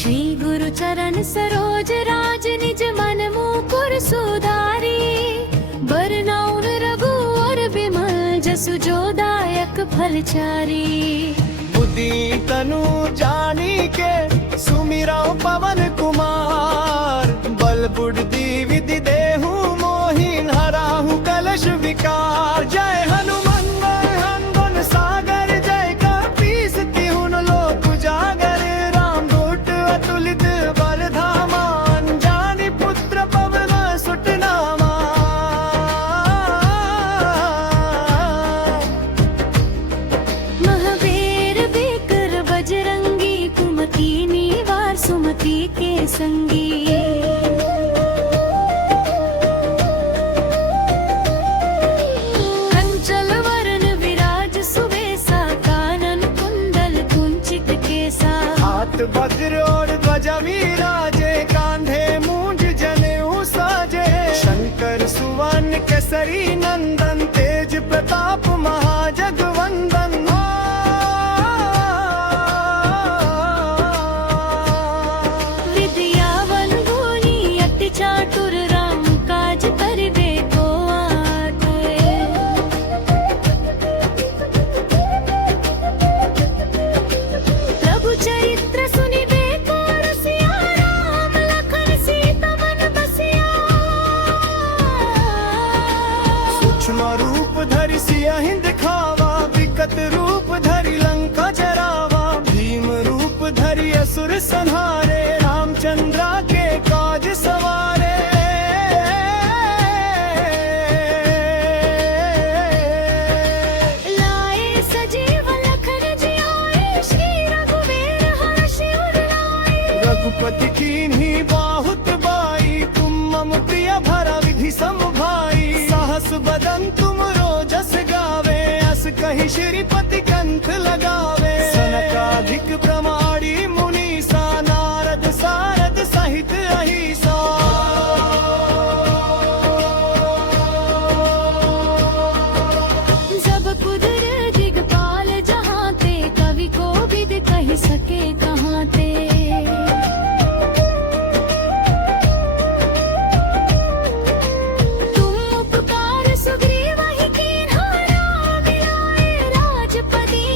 श्री गुरु चरण सरोज राज निज मन मुकुर सुधारी। बरनउँ रघुवर बिमल जसु जो दायक फलचारी। बुद्धि तनु जानिके सुमिरौ पवन कुमार। बल बुद्धि विधि देहु मोहि हराहु कलश विकार। जय हनुमान हनुमान सागर जय कपीस तिहुन लोक उजागर। राम दूत अतुलित बल धामा अंजानी पुत्र पवन सुत नामा। महावीर बिकर बजरंगी कुमति निवार सुमति के संगी। कंचन वरन विराज सुबेसा कानन कुंडल कुंचित केसा। हाथ वज्र और ध्वजा विराजे कांधे मूंज जनेऊ साजे। शंकर सुवन केसरी नंदन तेज प्रताप महाजगवंदन। विद्यावन गुणी अति चातुर राम काज करिबे को आतुर। प्रभु चरित्र सुनिबे को रसिया। राम लखन सीता मन बसिया। सूक्ष्म रूप धरि सियहि दिखावा। विकट रूप धरि लंका जरावा। भीम रूप धरि असुर संहारे। रामचंद्रा के काज सवारे। लाए सजीव लखन जियाए। श्री रघुवीर हर्षि उर लाए। रघुपति कीन्ही बहुत बाई। तुम मम प्रिय भरा विधि सम भाई। सहस बदन तुम रोजस गावे। अस कहि श्रीपति कंठ लगावे। सनकाधिक प्रमाणी मुनीसा। नारद सारद सहित अहिसा। जब कुदर दिगपाल जहाँ ते। कवि को विद कह सके कहाँ ते। तुम उपकार सुग्रीव ही कीन्हा। राम मिलाए राजपति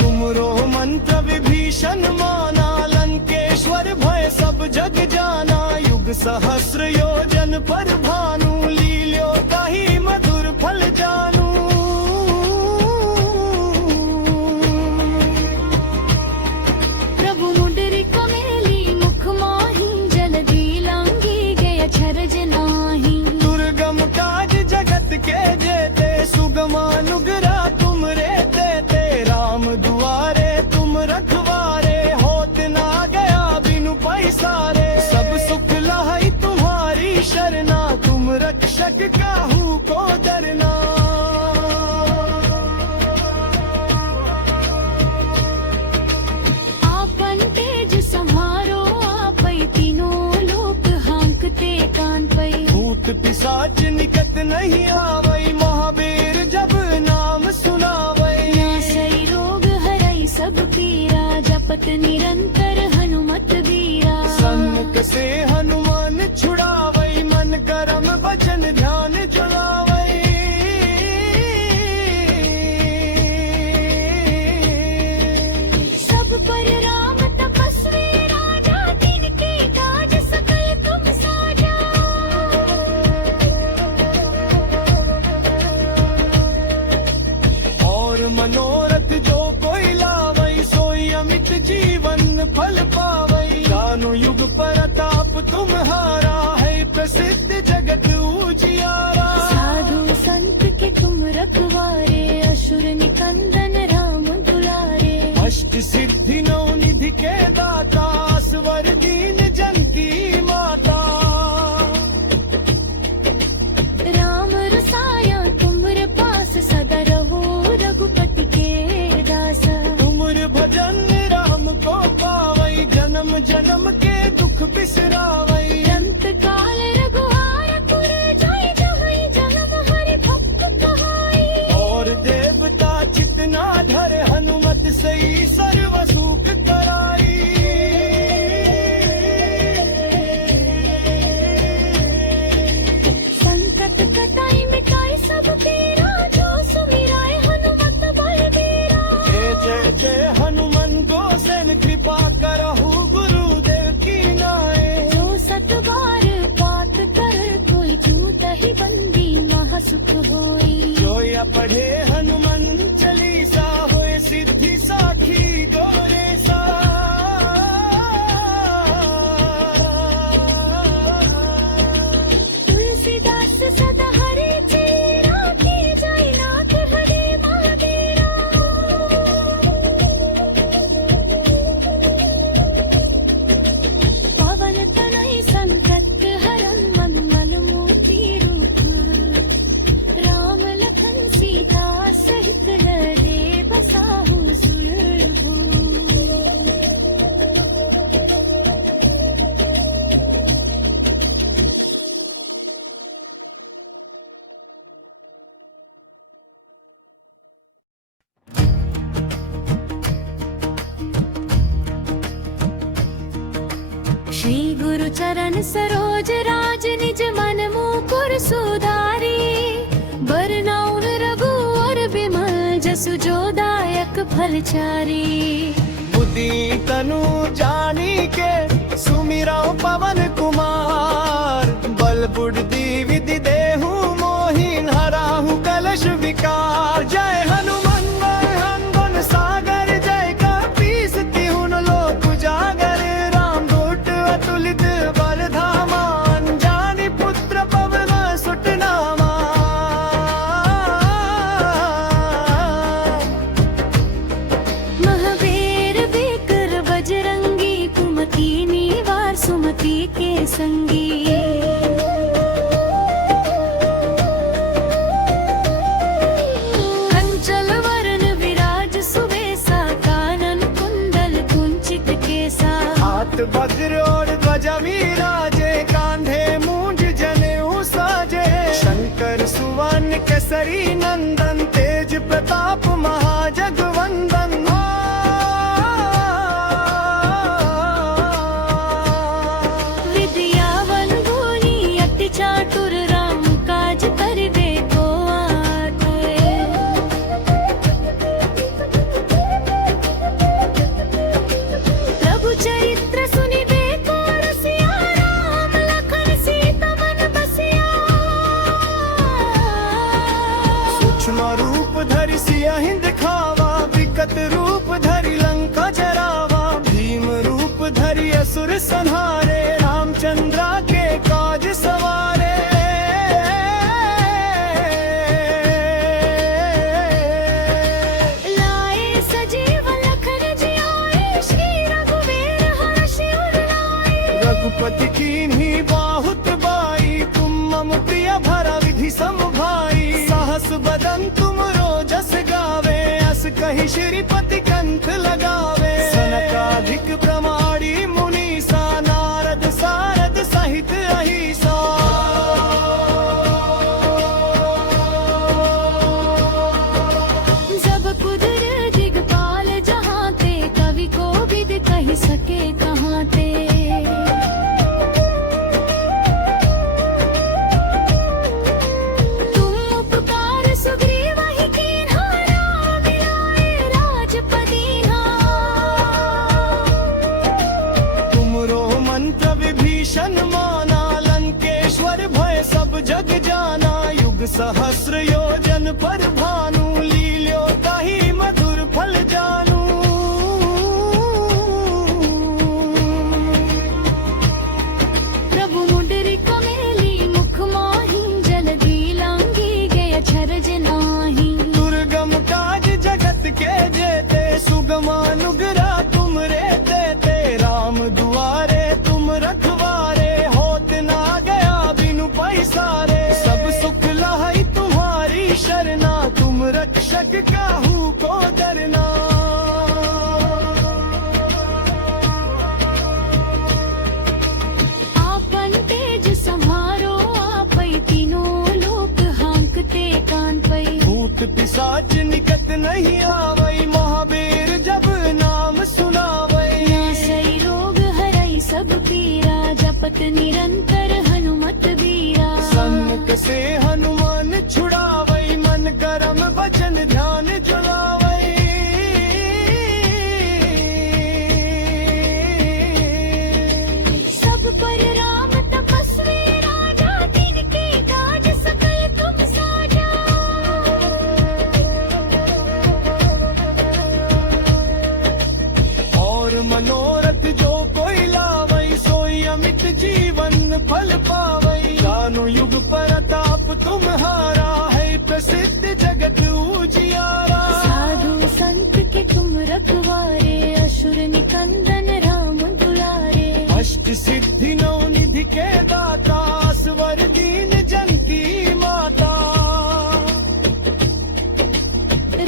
तुमरो मंत्र विभीषण माना। लंकेश्वर भय सब जग जाना। युग सहस्र योजन पर भानु। लील्यो ताहि मधुर फल जानू। प्रभु मुंडरी कमेली मुख माही। जलधि लांगी गय अचरज नाही। दुर्गम काज जगत के जेते। सुगम अनुग्रह तुम रे देते। राम दुआरे तुम रखवारे। होत ना गया बिनु पैसारे। सब सुख लहै तुम्हारी शरणा। तुम रक्षक काहू को डरना। आपन तेज समारो आपै। तीनों लोक हांकते कान पै। भूत पिशाच निकट नहीं आवै। महावीर जब नाम सुनावै। नासै रोग हरै सब पीरा। जपत निरंतर हनुमत वीरा। सन्मुख से हनुमान छुड़ावै। मन करम वचन ध्यान जुलावै। सब पर राम तपस्वी राजा। तिनके काज सकल तुम साजा। और मनोरथ जो कोई लावै। सोई अमित जीवन फल पावै। जानो युग परताप तुम्हारा। है प्रसिद्ध जगत उजियारा। साधु संत के तुम रखवारे। असुर निकंदन राम दुलारे। अष्ट सिद्धि नौ निधि के दाता। स्वर दीन जन की माता। राम रसाया तुमरे पास। सदा रहो रघुपति के दास। तुमर भजन राम को पावै। जन्म जन्म के दुख बिसरावै। अंत काल रघुआर पुर जाई। जहाँ जन्म हरि भक्त कहाई। और देवता चितना धरे। हनुमत सई सर्व सुख कराई। संकट कटाई मिटाई सब पीरा, जो सुमिराए हनुमत बलबीरा। जय जय हनुमान गोसेन कृपा करहु गुरुदेव की नाए। जो सत बार पाठ कर कोई झूठ ही बंदी महासुख होई। जो या पढ़े हनुमान चालीसा होए सिद्धि साखी गोरे सा। तुलसीदास सदा हरे चेरा, की जाय नाथ हरे महावीरा। पवन तनय संकट हरन मन मन मोती रूप। राम लखन सीता सहित हृदय बसाहु सुरभूप। श्री गुरु चरण सरोज राज, निज मन मुकुर सुधारी। बरनउँ रघुवर बिमल, जसु जो दायक फलचारी। बुद्धि तनु जानी के सुमिरौ पवन कुमार। बल बुद्धि विधि देहु मोहिन, हराहु कलश विकार। जय हनुमान हनुमान सागर, जय कपीस तिहुन लोक उजागर। राम दूत अतुलित बल धामा, अंजानी पुत्र पवन सुत नामा। महावीर बिकर बजरंगी, कुमति निवार सुमति के संगी। कंचन वरन विराज सुबेसा, कानन कुंडल कुंचित केसा। हाथ वज्र और ध्वजा विराजे, कांधे मूंज जनेऊ साजे। शंकर सुवन केसरी नंदन, तेज प्रताप महाजगवंदन। विद्यावन गुणी अति चातुर, राम काज करिबे को आतुर। प्रभु चरित्र सुनिबे को रसिया, राम लखन सीता मन बसिया। सूक्ष्म रूप धरि सियहि दिखावा, विकट रूप धरि लंका जरावा। भीम रूप धरि असुर संहारे, रामचंद्रा के काज सवारे। लाए सजीव लखन जियाए, श्री रघुवीर हर्षि उर लाए। रघुपति कीन्ही बहुत बाई, तुम मम प्रिय भरा विधि सम भाई। सहस बदन तुम रोजस गावे, अस कहि श्रीपति कंठ लगावे। सनकाधिक प्रमाणी मुनीसा, नारद सारद सहित अहिसा। जब कुदर दिगपाल जहाँ ते, कवि को विद कह सके कहाँ ते। तुम उपकार सुग्रीव ही कीन्हा, राम मिलाए राजपदीन्हा। तुमरो मंत्र विभीषण माना, लंकेश्वर भय सब जग जाना। युग सहस्र योजन पर भानु, लील्यो ताहि मधुर फल जानू। प्रभु मुंडरी कमेली, मुख माही जलधि लांगी। गय अक्षरज नाही। दुर्गम काज जगत के जेते, सुगम अनुग्रह तुम रे देते। राम दुआरे तुम रखवारे, होत ना गया बिनु पैसारे। सब सुख लहै तुम्हारी शरणा, तुम रक्षक काहू को डरना। आपन तेज सम्हारो, आपै तीनों लोक हांकते कान पै। भूत पिशाच निकट नहीं आवै, महावीर जय निरंतर हनुमत बीरा। सन्मुख से हनुमान छुड़ावई, मन करम वचन ध्यान जुलावई। सब पर राम तपस्वी राजा, तिनके काज सकल तुम साजा। और मनोरथ जो कोई लावई, सोई अमित जीवन फल पावई। जानो युग परताप तुम्हारा, है प्रसिद्ध जगत उजियारा। साधु संत के तुम रखवारे, असुर निकंदन राम दुलारे। अष्ट सिद्धि नौ निधि के दाता, स्वर दीन जन की माता।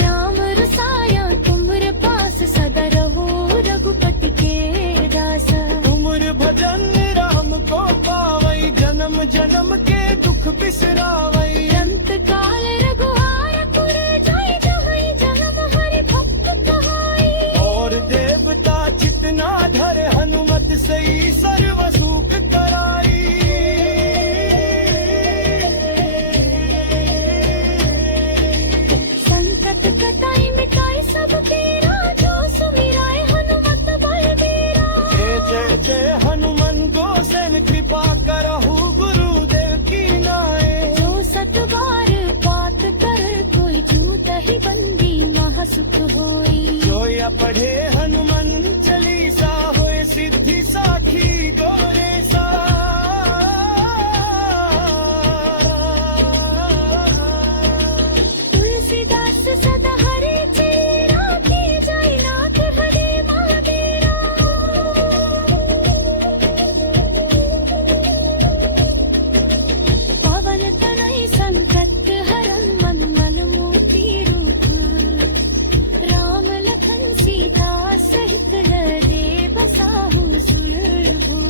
राम रसाया तुमरे पास, सदा रहो रघुपति के दासा। तुमर भजन राम को पावई, जन्म जन्म के दुख बिसरावई। अंत काल रघुआर पुरे जाई, जहाँ जन्म हरि भक्त कहाई। और देवता चितना धरे, हनुमत सही सर्व सुख कराई। संकट कटाई मिटाई सब पीरा, जो सुमिराय हनुमत बलबीरा। जय जय जय हनुमान गोसेन, कृपा करहु गुरुदेव की नाय। जो सतबार पात कर, कोई झूठ ही बंदी महासुख होई। जो या पढ़े हनुमान चालीसा, होए सिद्धि साखी गोरे सा। तुलसीदास सदा हरि चेरा, की जाय नाथ हरे महादेरा। पवन तनय संकट हरन, मन मल मोती रूप। राम लखन सीता सहित हृदय बसाहु सुरभूप।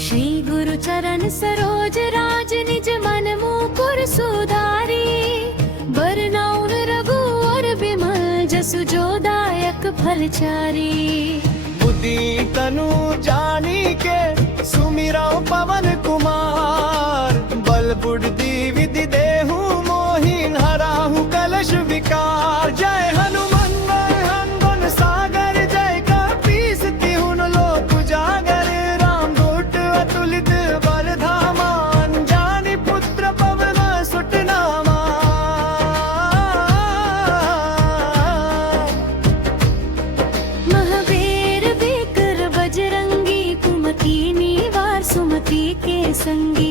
श्री गुरु चरण सरोज राज, निज मन मुकुर सुधारी। बरनउँ रघुवर बिमल, जसु जो दायक फलचारी। बुद्धि तनु जानी के, सुमिरौ पवन कुमार। बल बुद्धि विधि देहु मोहिन, हराहु कलश विकार। जय हनुमान हनुमान सागर, जय कपीस तिहुन लोक उजागर। राम दूत अतुलित बल धामा, जानि पुत्र पवन सुत नामा। महावीर बिकर बजरंगी, कुमति निवार सुमति के संगी।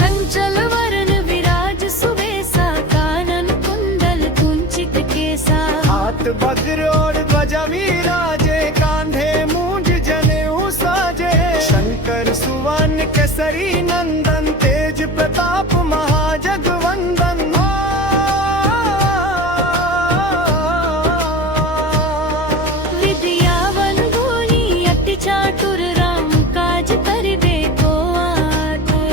कंचन वरण विराज सुबेसा, कानन कुंडल कुंचित केसा। हाथ वज्र और ध्वजा विराजे, कांधे मूंज जनेऊ साजे। शंकर सुवन केसरी नंदन, तेज प्रताप महाजगवंदन। विद्यावन गुणी अति चातुर, राम काज करिबे को आतुर।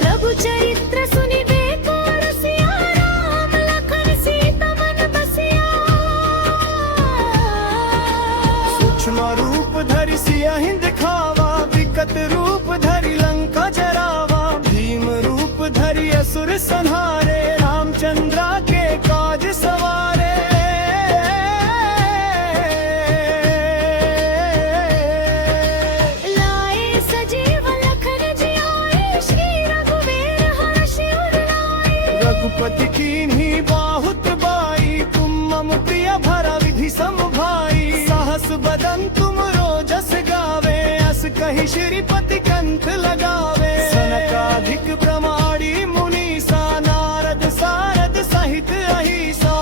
प्रभु चरित्र सुनिबे को रसिया, राम लखन सीता मन बसिया। सूक्ष्म रूप धरि सियहि दिखावा, विकट रूप धरि लंका जरावा। भीम रूप धरि असुर संहारे, रामचंद्रा के काज सवारे। लाए सजीव लखन जियाए, श्री रघुवीर हर्षि उर लाए। रघुपति कीन्ही बहुत बाई, तुम मम प्रिय भरा विधि सम भाई। सहस बदन तुम रोजस गावे, अस कहि श्रीपति कंठ लगावे। सनकाधिक प्रमाणी मुनीसा, नारद सारद सहित अहिसा।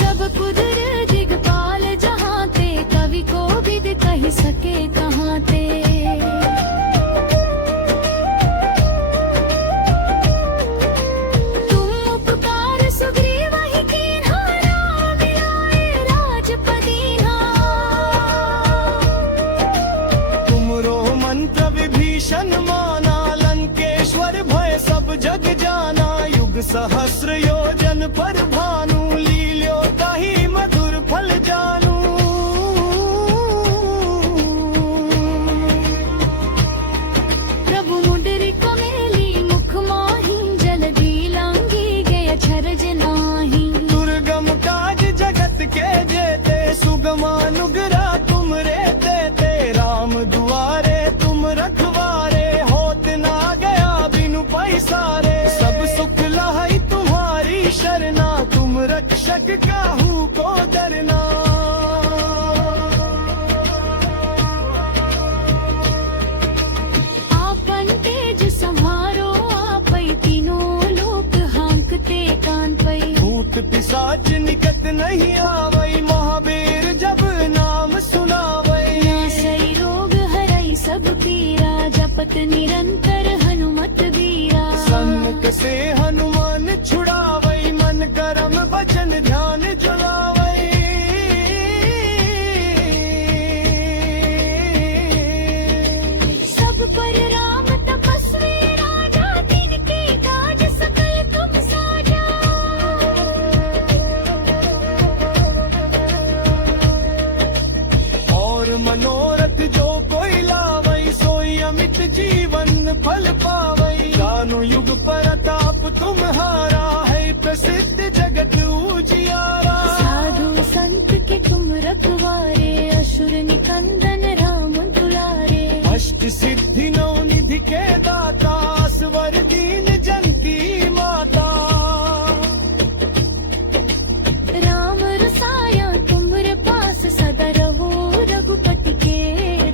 जब कुदर दिगपाल, जहाँ ते कवि को विदित जग जाना युग सहस्र योजन पर भानु लील्यो ताही मधुर फल जानू प्रभु मुंडरी कमेली मुख माही जलदी लांगी गया छरज नाही दुर्गम काज जगत के जेते सुगमानुग्रह तुम रेते ते राम दुआरे तुम रखवारे होत ना गया बिनु पैसारे सब सुख लहाई तुम्हारी शरणा तुम रक्षक काहू को डरना आपन तेज संहारो आपै तीनों लोक हांकते कान पै भूत पिशाच निकट नहीं आवई महावीर जब नाम सुनावई नासई रोग हरई सब पीरा जपत निरंतर हनुमत वीरा सन्मुख से हनुमान छुड़ावई मन करम वचन ध्यान जुलावई सब पर राम तपस्वी राजा तिनके काज सकल तुम साजा और मनोरथ जो कोई लावई सोई अमित जीवन फल पावई जानु युग परताप तुम्हारा है प्रसिद्ध जगत उजियारा साधु संत के तुम रखवारे असुर निकंदन राम दुलारे अष्ट सिद्धि नौ निधि के दाता स्वर दीन जनती माता राम रसाया तुमरे पास सदा रहो रघुपति के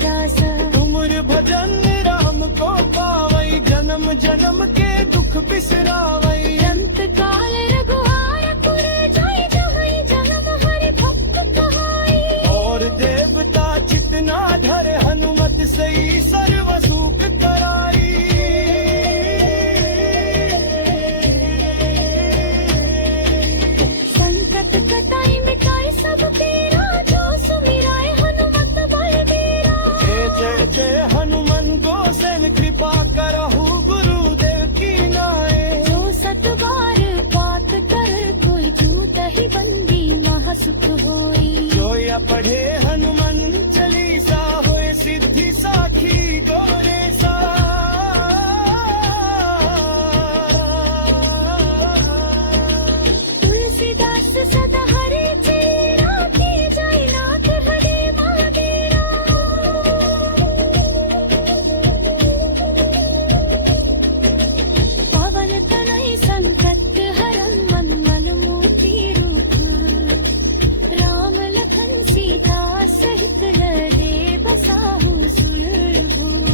दास तुमर भजन राम को पावई जन्म जन्म के दुख बिसरावई अंत काल रघुआर पुर जाई जहाँ जन्म हरि भक्त कहाई और देवता चितना धर हनुमत सही सर्व सुख कराई संकट कटाई मिटाई सब पीरा जो सुमिराए हनुमत बलबीरा जय जय हनुमान गोसेन कृपा करहु गुरुदेव की नाए जो सत बार पात कर कोई झूठ ही बंदी महासुख होई जो या पढ़े हनुमान चालीसा होए सिद्धि साखी गोरे सा तुलसीदास सदा हरे चेरा की जाय नाथ हरे महादेरा पवन तनय संकट हरन मन मल मोती रूप राम लखन सीता सहित हृदय बसाहु सुरभूप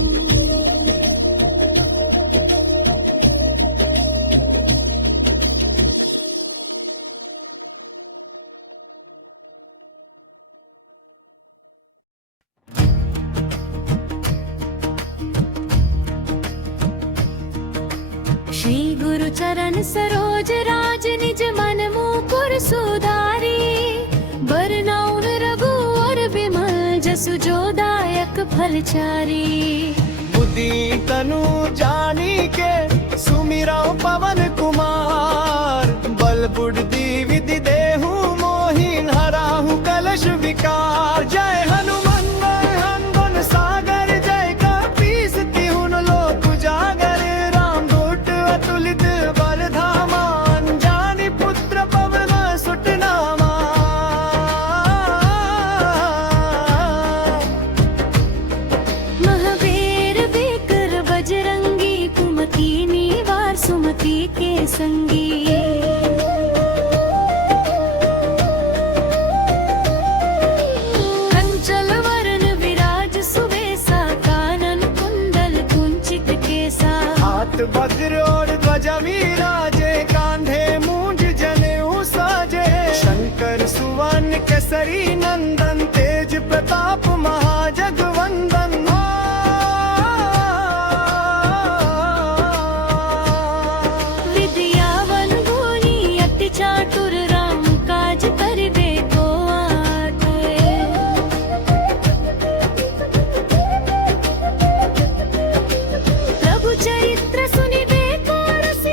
श्री गुरु चरण सरोज राज निज मन मुकुर सुधारी बरनउन रघुवर बिमल जसु जो दायक फलचारी बुद्धि तनु जानी के सुमिरा पवन कुमार बल बुद्धि विधि देहु मोहि हराहु कलश विकार जय हनुमान हनुमान सागर जय कपीस तिहुन लोक उजागर राम दूत अतुलित बल धामा जानि पुत्र पवन सुत नामा महावीर बिकर बजरंगी कुमति निवार सुमति के संगी कंचल वरण विराज सुबेसा कानन कुंडल कुंचित केसा हाथ वज्र और ध्वजा विराजे कांधे मूंज जनेऊ साजे शंकर सुवन केसरी नंदन तेज प्रताप महाजगवंदन विद्यावन गुणी अति चातुर राम काज करिबे को आतुर प्रभु चरित्र सुनिबे को रसिया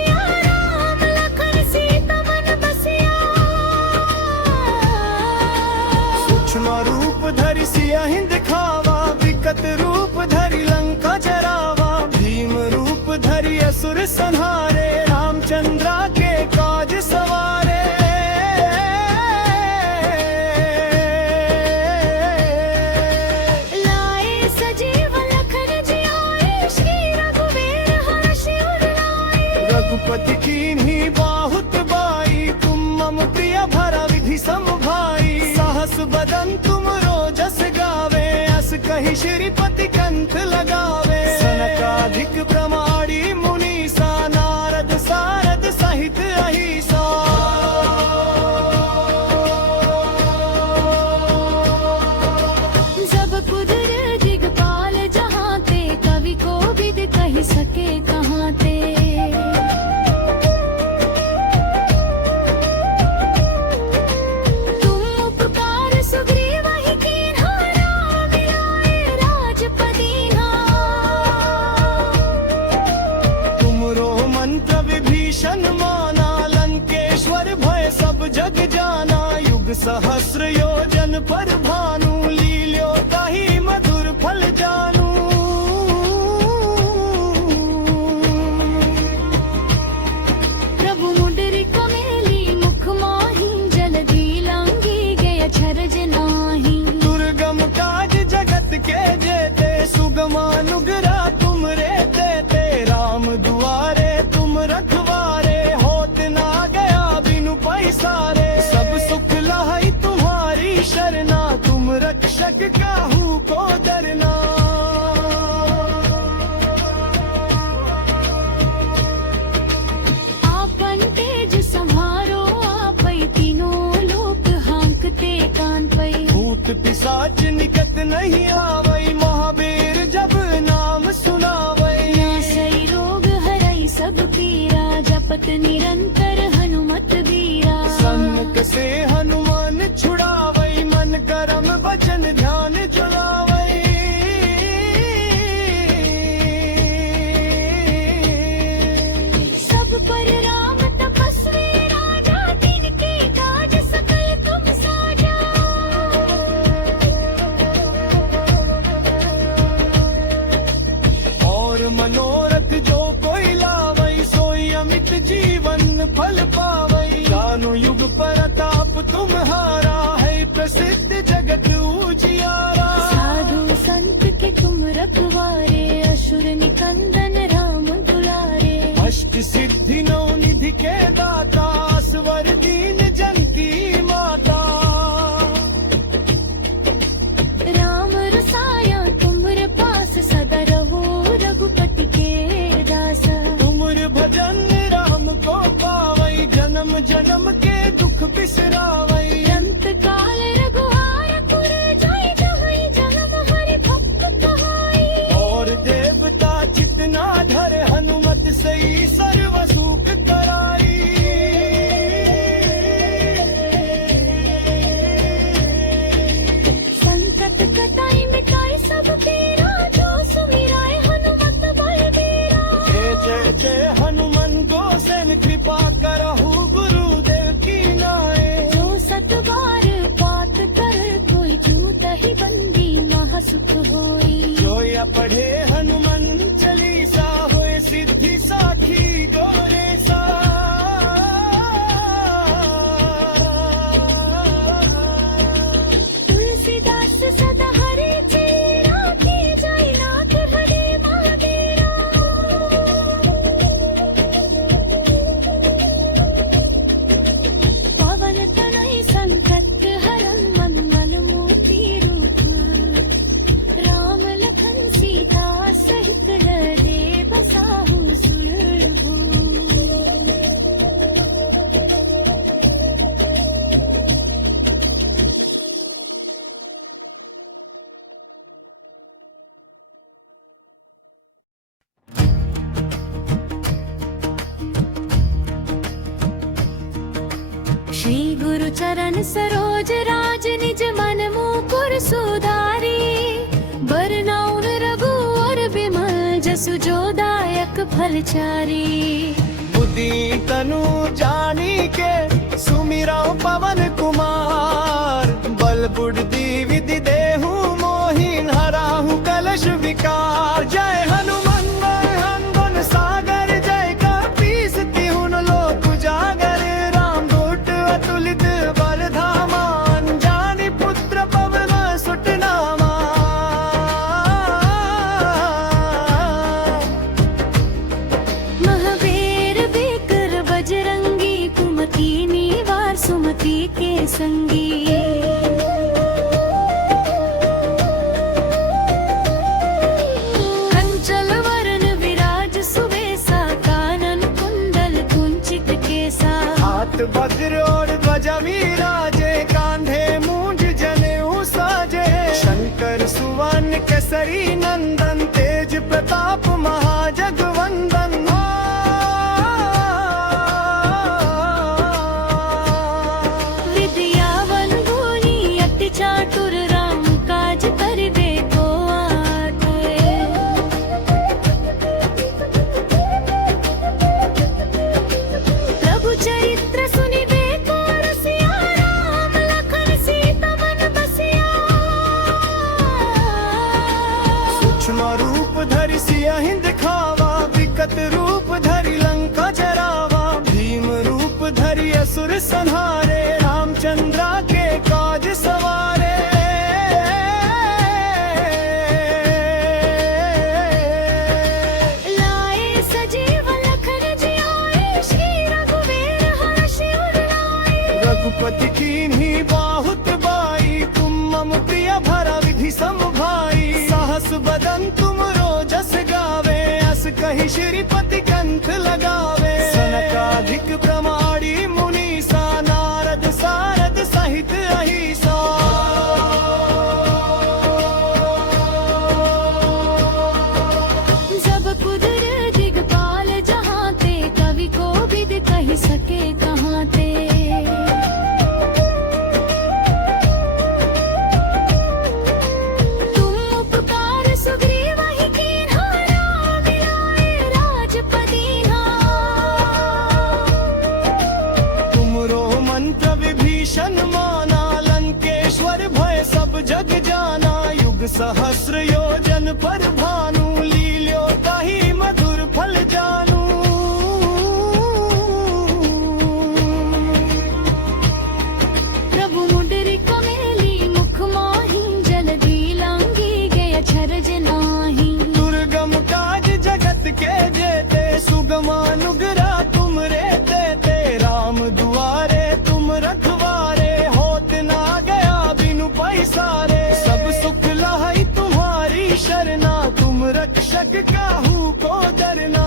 संहारे, रामचंद्रा के काज सवारे। लाए सजीव लखन जियाए, श्री रघुवीर हर्षि उर लाए। रघुपति कीन्ही बहुत बाई, तुम मम प्रिय भरा विधि सम भाई। सहस बदन तुम रोजस गावे, अस कहि श्रीपति कंठ लगावे। सनकाधिक प्रमाणी मुनीसा, नारद सारद सहित अहिसा। जब कुदर दिगपाल जहाँ ते, कवि को विद कह सके कहाँ ते। तुम उपकार सुग्रीव ही कीन्हा, राम मिलाए राजपदीन्हा। तुमरो मंत्र विभीषण माना, लंकेश्वर भय सब जग जाना। युग सहस्र योजन पर भानु, लील्यो ताहि मधुर फल जानू। प्रभु मुंडरी कमेली, मुख माही जलधि लांगी गय अचरज नाही। दुर्गम काज जगत के जेते, सुगम अनुग्रह तुम रे देते। राम दुआरे तुम रखवारे, होत ना गया बिनु पैसारे। सब सुख लहै तुम्हारी शरणा, तुम रक्षक काहू को डरना। आपन तेज संहारो, आपै तीनों लोक हांकते कान पै। भूत पिशाच निकट नहीं आवै, महावीर जब नाम सुनावै। नासै रोग हरै सब पीरा, जपत निरंतर हनुमत वीरा। सन्मुख से हनुमान छुड़ावै, मन करम वचन ध्यान जुलावै। सब पर राम तपस्वी राजा, तिनके काज सकल तुम साजा। और मनोरथ जो कोई लावै, सोई अमित जीवन फल पावै। जानो युग परताप तुम्हारा, है प्रसिद्ध जगत उजियारा। साधु संत के तुम रखवारे, असुर निकंदन राम दुलारे। अष्ट सिद्धि नौ निधि के दाता, स्वर दीन जन की माता। राम रसाया तुमर पास, सदा रहो रघुपति के दास। तुमर भजन राम को पावै, जन्म जन्म के दुख बिसरावै। अंत काल रघुआर पुर जाई, जहाँ जन्म हरि भक्त कहाई। और देवता चितना धरे, हनुमत सही सर्व सुख कराई। संकट कटाई मिटाई सब पीरा, जो सुमिराए हनुमत बलबीरा। जय जय हनुमान गोसेन, कृपा करहु गुरुदेव की नाय। जो सत बार पात कर, कोई छूट ही बंदी महासुख होई। जो या पढ़े हनुमान चालीसा, होए सिद्धि साखी गोरेसा। तुलसीदास सदा हरे चेरा, की जाई लाख हरे महादेरा। पवन तनय संकट हरन, मन मल मोती रूप। राम लखन सीता सहित हृदय बसाहु सुरभूप। श्री गुरु चरण सरोज राज, निज मन मुकुर सुधारी। बरनउँ रघुवर बिमल, जसु जो दायक फलचारी। बुद्धि तनु जानी के, सुमिरौ पवन कुमार। बल बुद्धि विधि देहु मोहिन, हराहु कलश विकार। जय हनुमान सागर, जय संगी कंचल वर्ण विराज सुवेसा कानन कुंडल कुंचित केसा हाथ वज्र और ध्वजा विराजे कांधे मूंज जनेऊ साजे शंकर सुवन केसरी नंदन तेज प्रताप महाजगवंदन विद्यावन गुणी अति चातुर राम काज करिबे को आतुर प्रभु चरित्र सुनिबे को रसिया राम लखन सीता मन बसिया सूक्ष्म रूप धरि सियहि दिखावा विकट रूप धरि लंका जरावा भीम रूप धरि असुर संहारे रामचंद्रा के काज सवारे लाए सजीव लखन जियाए श्री रघुवीर हर्षि उर लाए रघुपति कीन्ही बहुत बाई तुम मम प्रिय भरा विधि सम भाई साहस बदन तुम रोजस गावे अस कहि श्रीपति कंठ लगावे सनकाधिक प्रमाणी मुनीसा नारद सारद सहित अहिसा जब कुदर दिगपाल जहाँ ते कवि को विद कह सके कहाँ ते तुम उपकार सुग्रीव ही कीन्हा राम मिलाए राजपदीन्हा तुमरो मंत्र विभीषण माना लंकेश्वर भय सब जग जाना युग सहस्र योजन पर भानु लील्यो ताहि मधुर फल जानू प्रभु मुंडरी कमेली मुख माही जलधि लांगी गय छरज नाही दुर्गम काज जगत के जेते सुगम अनुग्रह तुम रे ते राम दुआरे तुम रखवारे होत ना गया बिनु पैसारे सब सुख लहई तुम्हारी शरणा तुम रक्षक काहू को डरना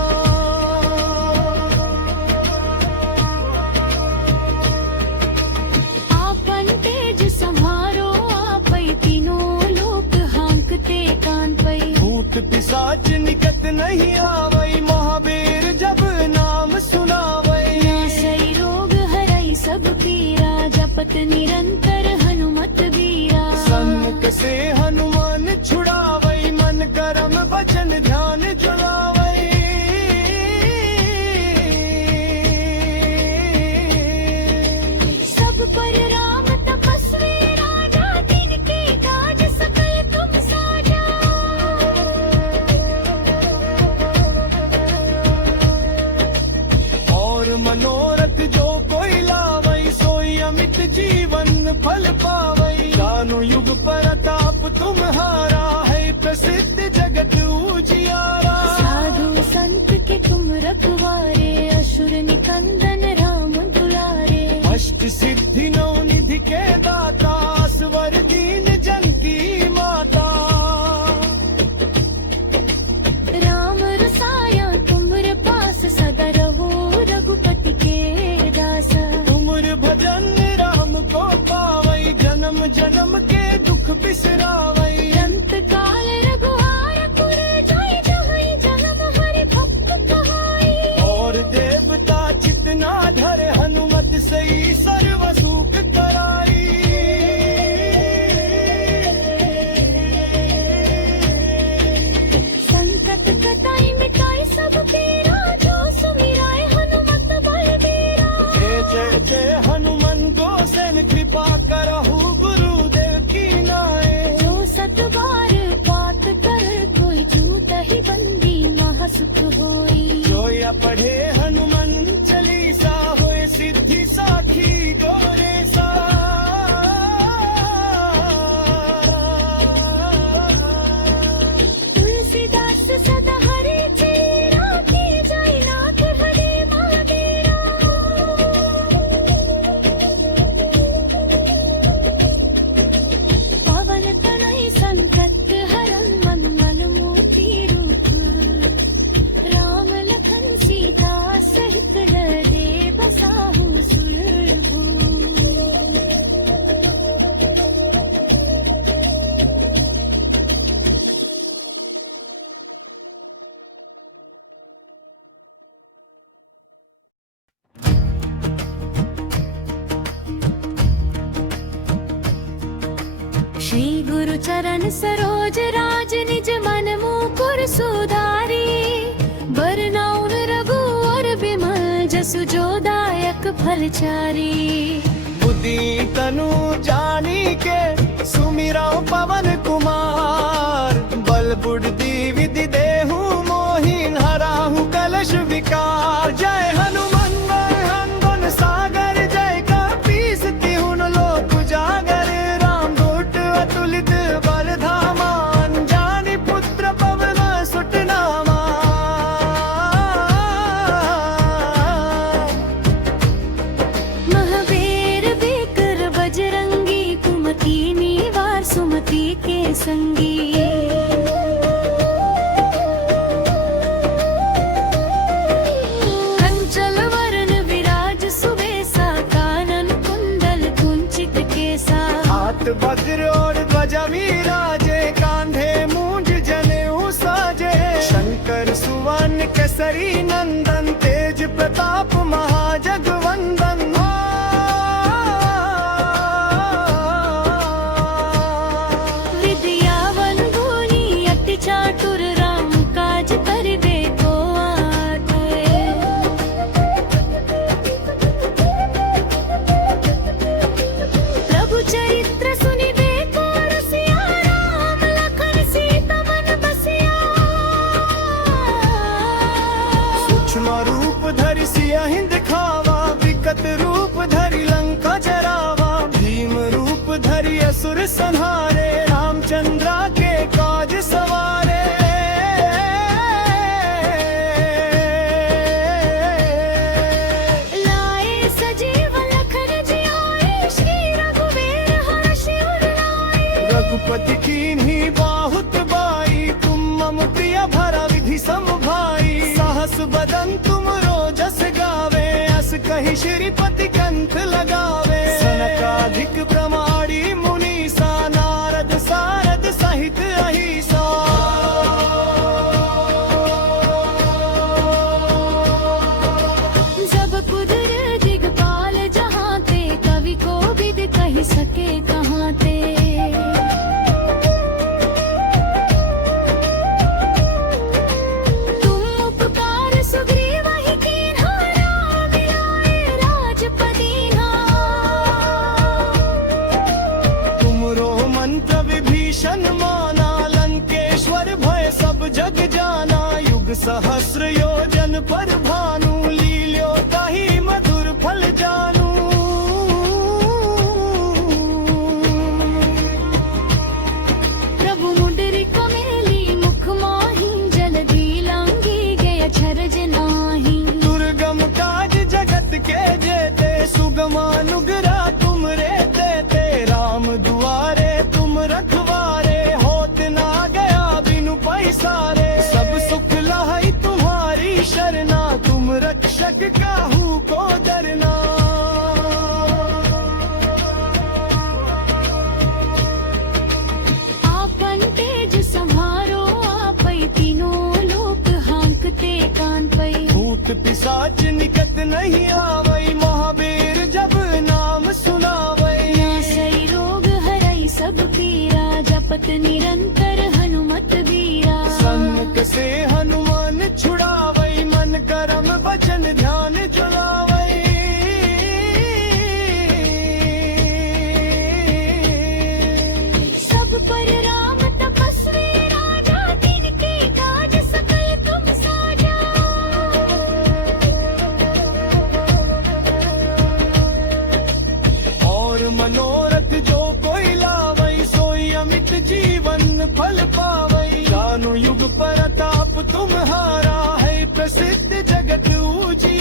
आपन तेज संहारो आपै तीनों लोक हांकते कान पै भूत पिशाच निकट नहीं आवई महावीर जब नाम सुनावई सही रोग हरै सब पीरा जपत निरंतर हनुमत बीरा सन्मुख से हनुमान छुड़ावई मन करम वचन ध्यान जुलावई सब पर राम तपस्वी राजा तिनके काज सकल तुम साजा और मनोरथ जो कोई लावई सोई अमित जीवन फल पावई जानु युग परताप तुम्हारा है प्रसिद्ध जगत उजियारा साधु संत के तुम रखवारे असुर निकंदन राम दुलारे अष्ट सिद्धि नौ निधि के दाता स्वर दीन जन की माता राम रसाया तुमरे पास सदा रहो रघुपति के दासा तुमर भजन राम को पावई जन्म जन्म के दुख बिसरावई अंत काल रघुआर पुर जाय जहाँ जन्म हरि भक्त कहाई और देवता चितना धरे हनुमत सही सर्व सुख कराई संकट कटाई मिटाई सब पीरा जो सुमिराय हनुमत बलबीरा जय जय जय हनुमान गोसेन कृपा करहु गुरुदेव की नाय जो सत बार पात कर कोई छूट ही बंदी महासुख होई जो या पढ़े हनुमान चालीसा होए सिद्धि साखी गोरे सा तुलसीदास सदा हरे चेरा की जाय नाथ हरे महादेरा बसाहु सुलभू। श्री गुरु चरण सरोज राज निज मन मुकुर सुधारी। बरनउन रघुवर बिमल जसु जो दायक फलचारी। बुद्धि तनु जानी के सुमिरौ पवन कुमार। बल बुद्धि विधि देहु मोहिन हराहु कलश विकार। जय हनुमान हनुमान सागर जय कपीस तिहुन लोक उजागर। राम दूत अतुलित बल धामा। अंजानी पुत्र पवन सुत नामा। महावीर बिकर बजरंगी कुमति निवार सुमति के संगी। कंचन वरण विराज सुबेसा कानन कुंडल कुंचित केसा। हाथ वज्र और ध्वजा विराजे कांधे मूंज जनेऊ साजे। शंकर सुवन केसरी नंदन तेज प्रताप महाजगवंदन। विद्यावन गुणी अति चातुर राम काज करिबे को आतुर। प्रभु चरित्र सुनिबे को रसिया। राम लखन सीता मन बसिया। सूक्ष्म रूप धरि सियहि दिखावा। विकट रूप धरि लंका जरावा। भीम रूप धरि असुर संहारे। रामचंद्रा के काज सवारे। लाए सजीव लखन जियाए। श्री रघुवीर हर्षि उर लाए। रघुपति कीन्ही बहुत बाई। तुम मम प्रिय भरा विधि सम भाई। सहस बदन तुम रोजस गावे। अस कहि श्रीपति कंठ लगावे। सनकादिक ब्रह्माणी मुनीसा। नारद सारद सहित अहिसा। जब कुदर दिगपाल जहाँ ते। कवि को विद कहि सके कहाँ ते। तुम उपकार सुग्रीव ही कीन्हा। राम मिलाए राजपदि तुमरो मंत्र विभीषण माना। लंकेश्वर भय सब जग जाना। युग सहस्र योजन पर भानु। लील्यो ताहि मधुर फल जानू। प्रभु मुद्रिक मेली मुख माहि। जलधि लांघि गय अचरज नाहि। दुर्गम काज जगत के जेते। सुगम अनुग्रह तुम रे देते। राम दुआरे तुम रखवारे। होत ना गया बिनु पैसारे। सब सुख लहै तुम्हारी शरणा। तुम रक्षक काहू को डरना। आपन तेज समारो आपै। तीनों लोक हांकते कान पै। भूत पिशाच निकट नहीं आवै। महावीर जब नाम सुनावै। नासै रोग हरै सब पीरा। जपत निरंतर हनुमत बीरा। सन्मुख से हनुमान छुड़ावै। मन करम वचन ध्यान जुलावै। सब पर राम तपस्वी राजा। तिनके काज सकल तुम साजा। और मनोरथ जो कोई लावै। सोई अमित जीवन फल पावै। जानु युग परताप तुम्हारा है। प्रसिद्ध जगत उजियारा।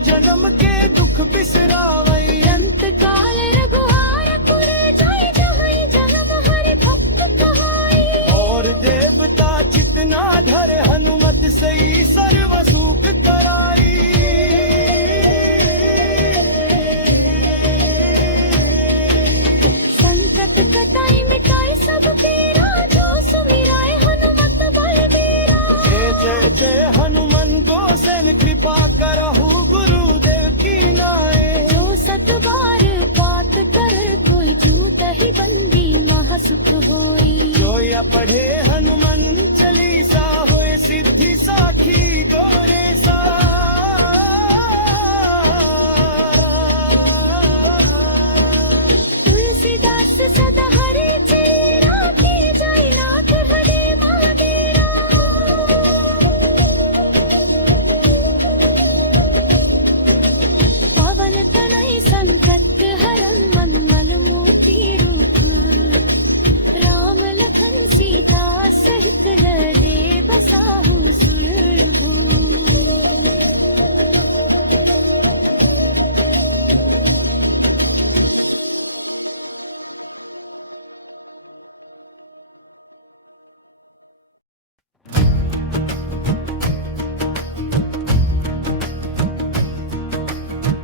जन्म के दुख बिसरावई। अंत काल रघुहार पुर जाई जहाँ जन्म हरि भक्त कहाई। और देवता चितना धरे हनुमत सही सर्व सुख कराई। संकट कटाई मिटाई सब पीरा, जो सुमिराए हनुमत बलबीरा। जय जय हनुमान गोसेन कृपा करहु गुरुदेव की नाय। जो सत बार पाठ कर कोई झूठ ही बंदी महासुख होई। जो या पढ़े हनुमान चालीसा होए सिद्धि साखी गोरे सा। तुलसीदास सदा हरे चेरा, की जाय नाथ हरे महादेरा। पवन तनय संकट हरन मन मल मोती रूप। राम लखन सीता सहित हृदय बसाहु सुरभूप।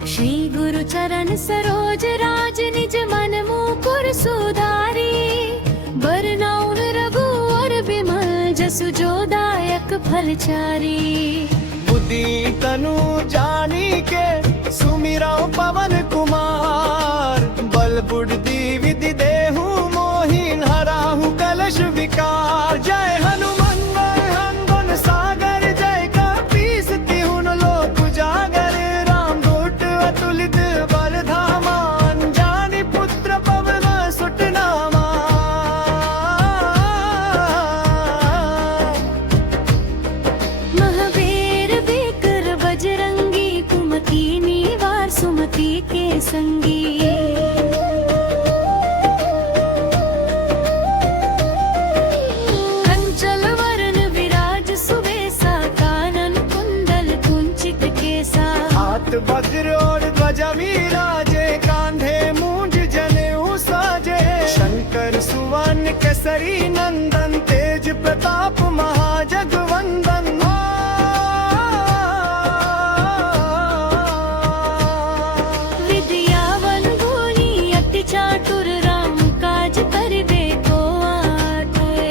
श्री गुरु चरण सरोज राज निज मन मुकुर सुधारी। बरनउँ रघुवर बिमल जसु जो दायक फलचारी। बुद्धि तनु जानी के सुमिरौ पवन कुमार। बल बुद्धि विधि देहु मोहिन हराहु कलश विकार। जय हनुमान गुण सागर जय कपीस तिहुन लोक उजागर। राम दूत अतुलित बल धामा, जानि पुत्र पवन सुत नामा। महावीर बिकर बजरंगी, कुमति निवार सुमति के संगी। कंचन वरन विराज सुबेसा, कानन कुंडल कुंचित केसा। हाथ वज्र और ध्वजा विराजे, कांधे मूंज जनेऊ साजे। शंकर सुवन केसरी नंदन, तेज प्रताप महाजगवंदन। विद्यावन गुणी अति चातुर, राम काज करिबे को आतुर।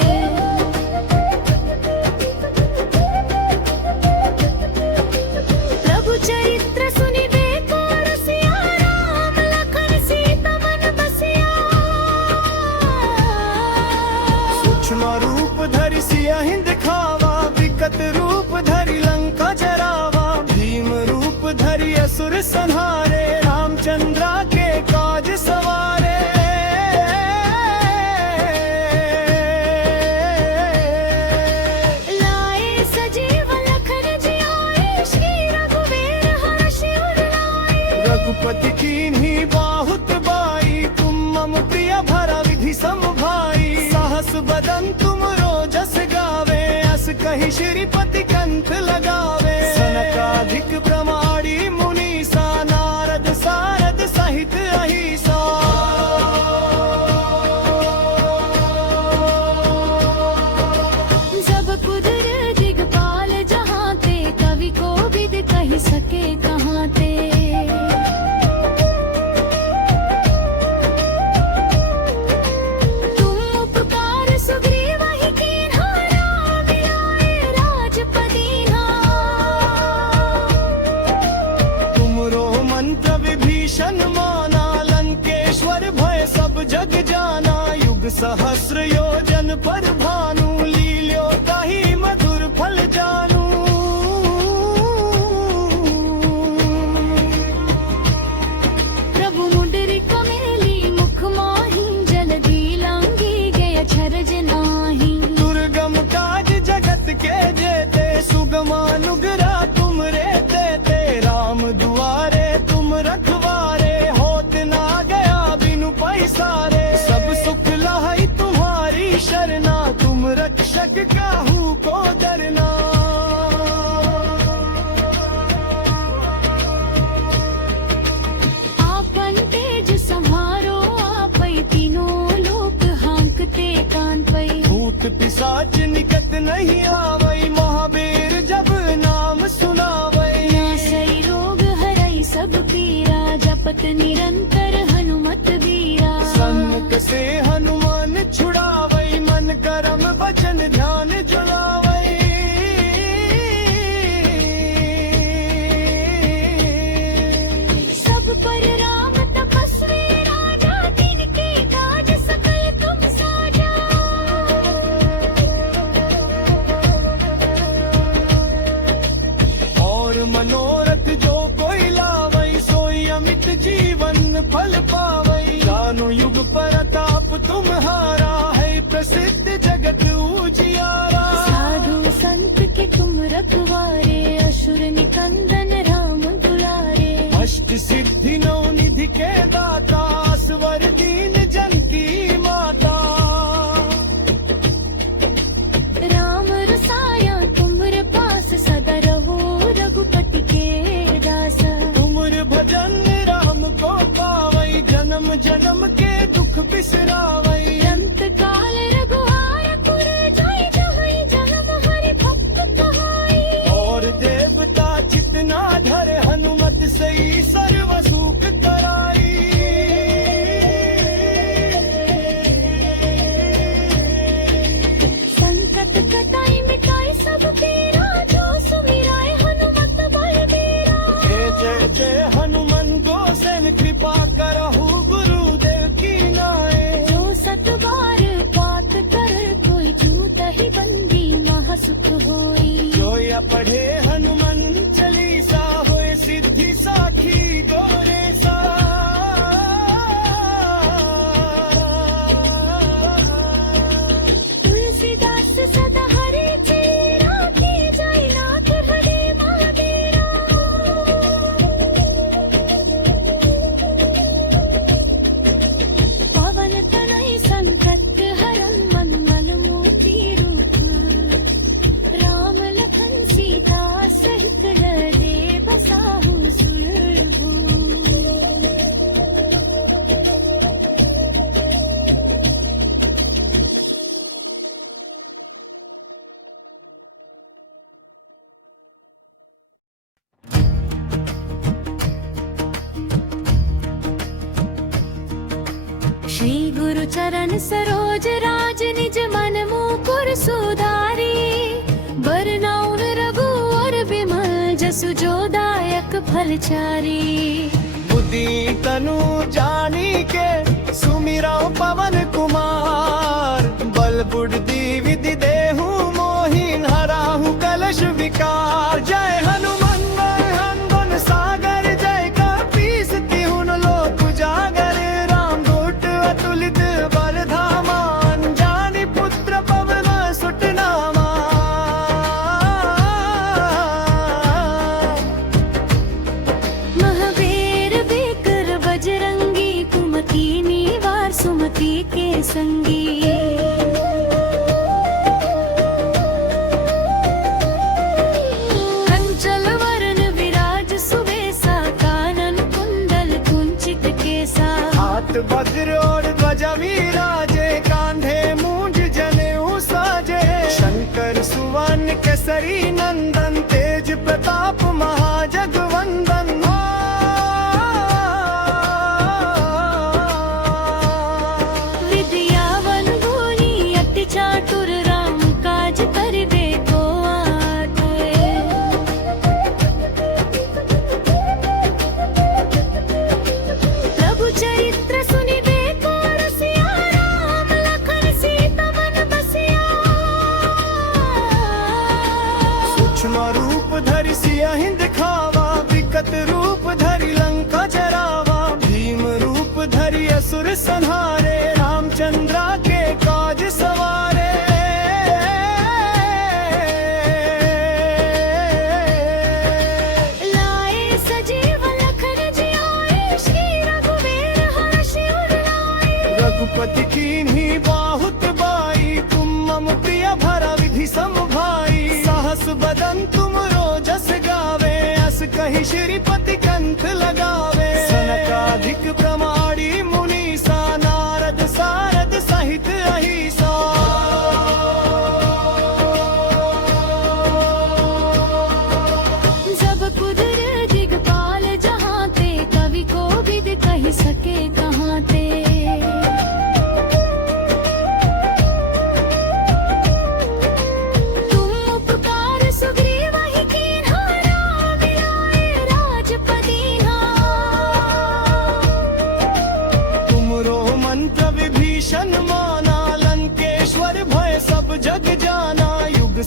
प्रभु चरित्र सुनिबे को रसिया, राम लखन सीता मन बसिया। सूक्ष्म रूप धरि सियहि दिखावा, विकट रूप धरि लंका जरावा। भीम रूप धरि असुर संहारे, रामचंद्रा के काज सवारे। लाए सजीव लखन जियाए, श्री रघुवीर हर्षि उर लाए। रघुपति कीन्ही बहुत बाई, तुम मम प्रिय भरा विधि सम भाई। सहस बदन तुम रोजस गावे, अस कहि श्रीपति कंठ लगावे। सनकाधिक प्रमाणी मुनीसा, नारद सारद सहित अहिसा। जब कुदर दिगपाल जहाँ ते, कवि को विद कहि सके कहाँ ते। तुम उपकार सुग्रीव ही कीन्हा, राम मिलाए राजपदीन्हा। तुमरो मंत्र विभीषण माना, लंकेश्वर भय सब जग जाना। युग सहस्र योजन पर भानु, लील्यो ताहि मधुर फल जानू। प्रभु मुंडरी कमेली, मुख माहि जलधि लांगी। गय छरज नाही। दुर्गम काज जगत के जेते, सुगम अनुग्रह तुम रे देते। राम दुआरे तुम रखवारे, होत ना गया बिनु पैसारे। सब सुख लहै तुम्हारी शरणा, तुम रक्षक काहू को डरना। भूत पिशाच निकट नहीं आवई, महावीर जब नाम सुनावई। नासई रोग हरई सब पीरा, जपत निरंतर हनुमत वीरा। सन्मुख से हनुमान छुड़ावई, मन करम वचन ध्यान जुलावई। सब पर राम तपस्वी राजा, तिनके काज सकल तुम साजा। और मनोरथ जो कोई लावई, सोई अमित जीवन फल पावई। जानो युग परताप तुम्हारा, है प्रसिद्ध जगत उजियारा। साधु संत के तुम रखवारे, असुर निकंदन राम दुलारे। अष्ट सिद्धि नौ निधि के दाता, स्वर दीन जन की माता। राम रसाया तुमरे पास, सदा रहो रघुपति के दास। तुमर भजन राम को पावई, जन्म जन्म के दुख बिसरावई। अंत काल रघुआर पुर जाई, जहाँ जन्म हरि भक्त कहाई। और देवता चितना धरे, हनुमत सही सर्व सुख कराई। संकट कटाई मिटाई सब पीरा, जो सुमिराय हनुमत बलबीरा। जय जय हनुमान गोसेन, कृपा करहु गुरुदेव की नाय। जो सत बार बात कर, कोई झूठ ही बंदी महासुख होई। जो या पढ़े हनुमान चालीसा, होए सिद्धि साखी गोरे सा। तुलसीदास सदा हरे चेरा, की जाय नाथ हरे महावीरा। पवन तनय संकट हरन, मन मल मोती रूप। राम लखन सीता सहित हृदय बसाहु सुरभूप। श्री गुरु चरण सरोज राज, निज मन मुकुर सुधारी। बरनउँ रघुवर बिमल, जसु जो दायक फलचारी। बुद्धि तनु जानी के, सुमिरौ पवन कुमार। बल बुद्धि विधि देहु मोहिन, हराहु कलश विकार। जय हनुमान हनुमान सागर, जय कपीस तिहुन लोक उजागर। राम दूत अतुलित बल धामा, जानि पुत्र पवन सुत नामा। महावीर बिकर बजरंगी, कुमति निवार सुमति के संगी। कंचन वरन विराज सुबेसा, कानन कुंडल कुंचित केसा। हाथ वज्र और ध्वजा विराजे, कांधे मूंज जनेऊ साजे। शंकर सुवन केसरी नंदन, तेज प्रताप महाजगवंदन। विद्यावन गुणी अति चातुर, राम काज करिबे को आतुर। प्रभु चरित्र सुनिबे को रसिया, राम लखन सीता मन बसिया। सूक्ष्म रूप धरि सियहि दिखावा, विकट रूप धरि लंका जरावा। भीम रूप धरि असुर संहारे, रामचंद्रा के काज सवारे। लाए सजीव लखन जियाए, श्री रघुवीर हर्षि उर लाए। रघुपति कीन्ही बहुत बाई, तुम मम प्रिय भरा विधि सम भाई। सहस बदन तुम रोजस गावे, अस कहि श्रीपति कंठ लगावे। सनकाधिक प्रमाणी मुनीसा, नारद सारद सहित अहिसा।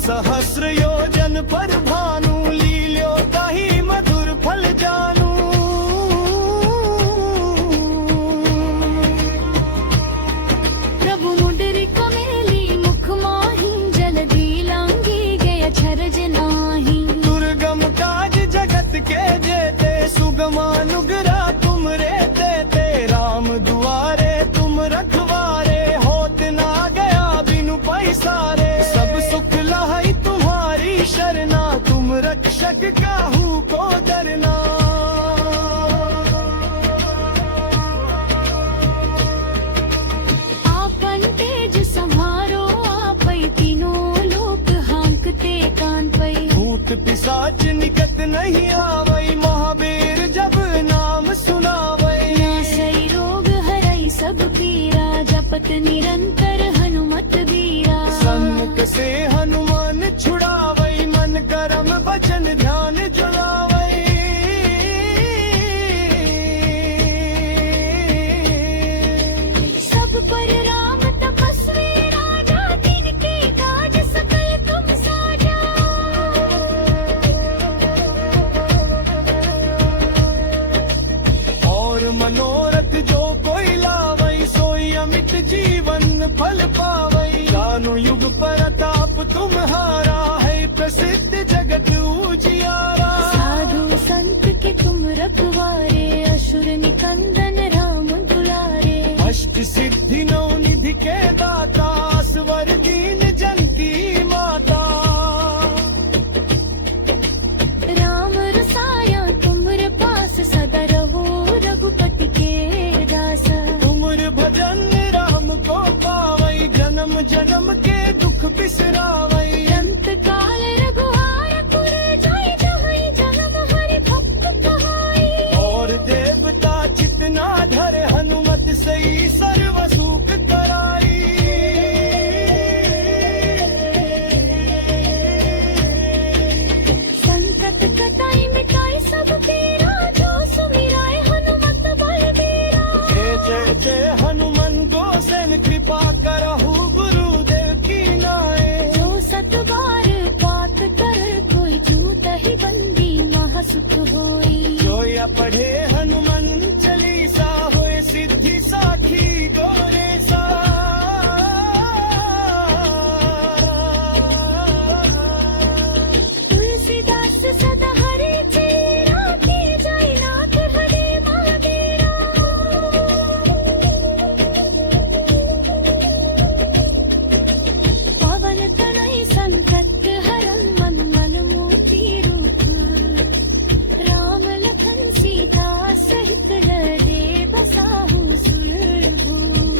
सहस्र योजन पर भानु लील्यो ताही मधुर फल जानू प्रभु मुंडरी कमेली मुख माही जलदी लांगी गया छरज नाही दुर्गम काज जगत के जेते सुगम अनुग्रह तुम रेते ते राम दुआरे तुम रखवारे होत ना गया बिनु पैसारे सब सुख लहई तुम्हारी शरणा तुम रक्षक काहू को डरना आपन तेज संहारो आपै तीनों लोक हांकते कान पै भूत पिशाच निकट नहीं आवई महावीर जब नाम सुनावई नासई रोग हरई सब पीरा जपत निरंतर हनुमत वीरा सन्मुख से हनुमान छुड़ावई मन करम वचन ध्यान जुलावई सब पर राम तपस्वी राजा तिनके काज सकल तुम साजा और मनोरथ जो कोई लावई सोई अमित जीवन फल पावई जानु युग परताप तुम्हारा है प्रसिद्ध जगत उजियारा साधु संत के तुम रखवारे असुर निकंदन राम दुलारे अष्ट सिद्धि नौ निधि के दाता स्वर दीन जन की माता राम रसाया तुमरे पास सदा रहो रघुपति के दास तुमर भजन राम को पावई जन्म जन्म के दुख बिसरावई अंत काल रघुआर पुर जाय जहाँ जन्म हरि भक्त कहाई और देवता चितना धरे हनुमत सही सर्व सुख कराई संकट कटाई मिटाई सब तेरा जो सुमिराय हनुमत बलबीरा जय जय जय हनुमान गोसेन कृपा करहु गुरुदेव की नाय जो सत बार पाठ कर कोई झूठ ही बंदी महासुख होई जो या पढ़े हनुमान चालीसा होए सिद्धि साखी गोरे सा तुलसीदास सदा हरे चेरा के जाय नाथ हरे महादेरा पवन तनय संकट हरन मन मल मोती रूप राम लखन सीता सहित हृदय बसाहु सुरभूप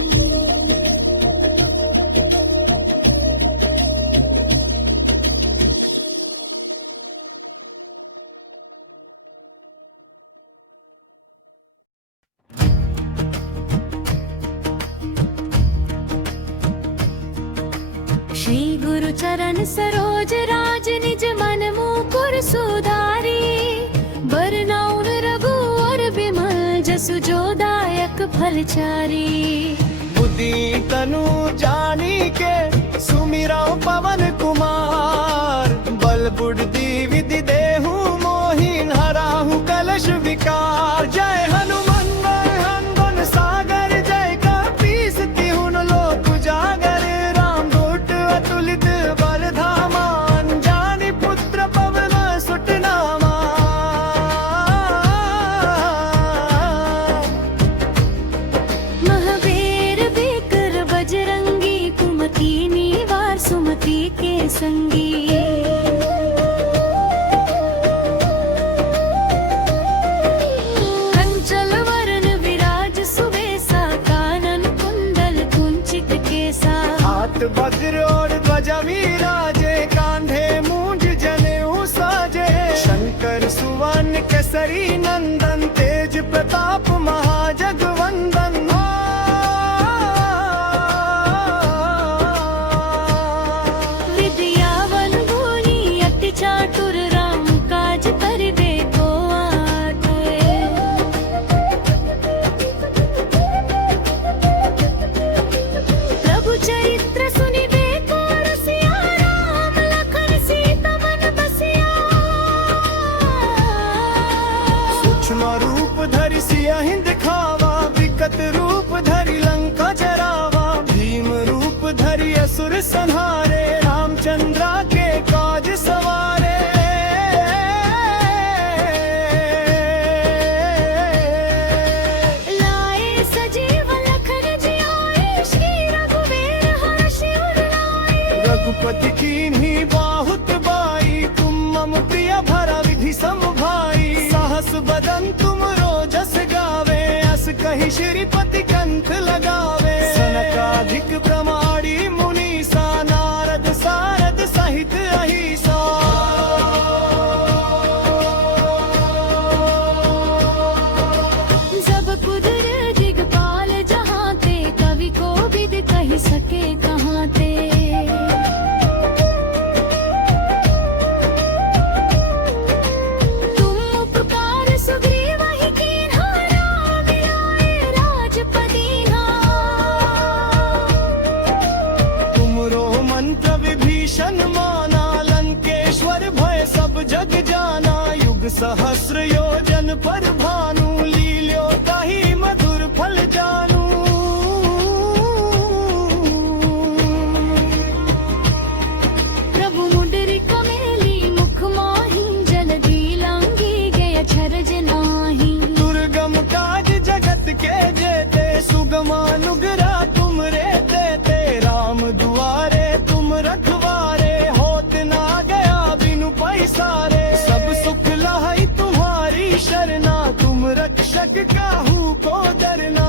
श्री गुरु चरण सरोज राज निज मन मुकुर सुधारी बरनउन रघुवर बिमल जसु जो दायक फलचारी बुद्धि तनु जानी के सुमिरा पवन कुमार बल बुद्धि विधि देहु मोहिन हराहु कलश विकार जय हनुमान हनुमान सागर जय कपीस तिहुन लोक उजागर राम दूत अतुलित बल धामा जानि पुत्र पवन सुत नामा महावीर बिकर बजरंगी कुमति निवार सुमति के संगी कंचल वरण विराज सुबेसा कानन कुंडल कुंचित केसा हाथ वज्र और ध्वजा विराजे कांधे मूंज जनेऊ साजे शंकर सुवन केसरी नंदन तेज प्रताप महाजगवंदन विद्यावन गुणी अति चातुर राम काज करिबे को आतुर प्रभु चरित्र सुनिबे को रसिया राम लखन श्रीपति कीन्ही बाहुत बाई, तुम मम प्रिय भरा विधि समभाई। साहस बदन तुम रोजस गावे, अस कही श्रीपति कंठ लगावे। सनकाधिक प्रमाणी मुनीसा, नारद सारद सहित अहिसा। जब कुदर दिगपाल जहाँ ते, कवि को विद कह सके कहाँ ते। तुम उपकार सुग्रीव ही कीन्हा, राम मिलाए राजपदीन्हा। तुमरो मंत्र विभीषण माना, लंकेश्वर भय सब जग जाना। युग सहस्र योजन पर भानु, लील्यो ताहि मधुर फल जानू। प्रभु मुडरि कमेली, मुख माहि जलधि लांघी। गय अचरज नाही। दुर्गम काज जगत के जेते, सुगम अनुग्रह तुम रे देते। राम दुआरे तुम रखवारे, होत ना गया बिनु पैसारे। सब सुख लहै तुम्हारी शरणा, तुम रक्षक काहू को डरना।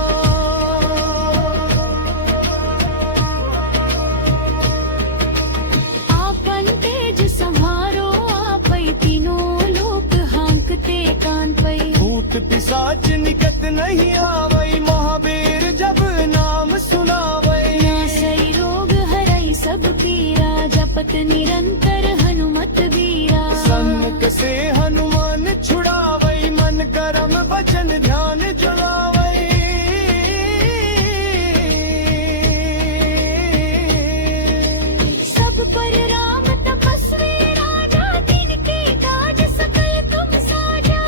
आपन तेज सम्हारो आपै, तीनों लोक हांकते कान पै। भूत पिशाच निकट नहीं आवै, महावीर जब नाम सुनावै। नासै रोग हरै सब पीरा, जपत निरंतर हनुमत वीरा। सन्मुख से हनुमान छुड़ावै, मन करम वचन ध्यान जुलावै। सब पर राम तपस्वी राजा, तिनके काज सकल तुम साजा।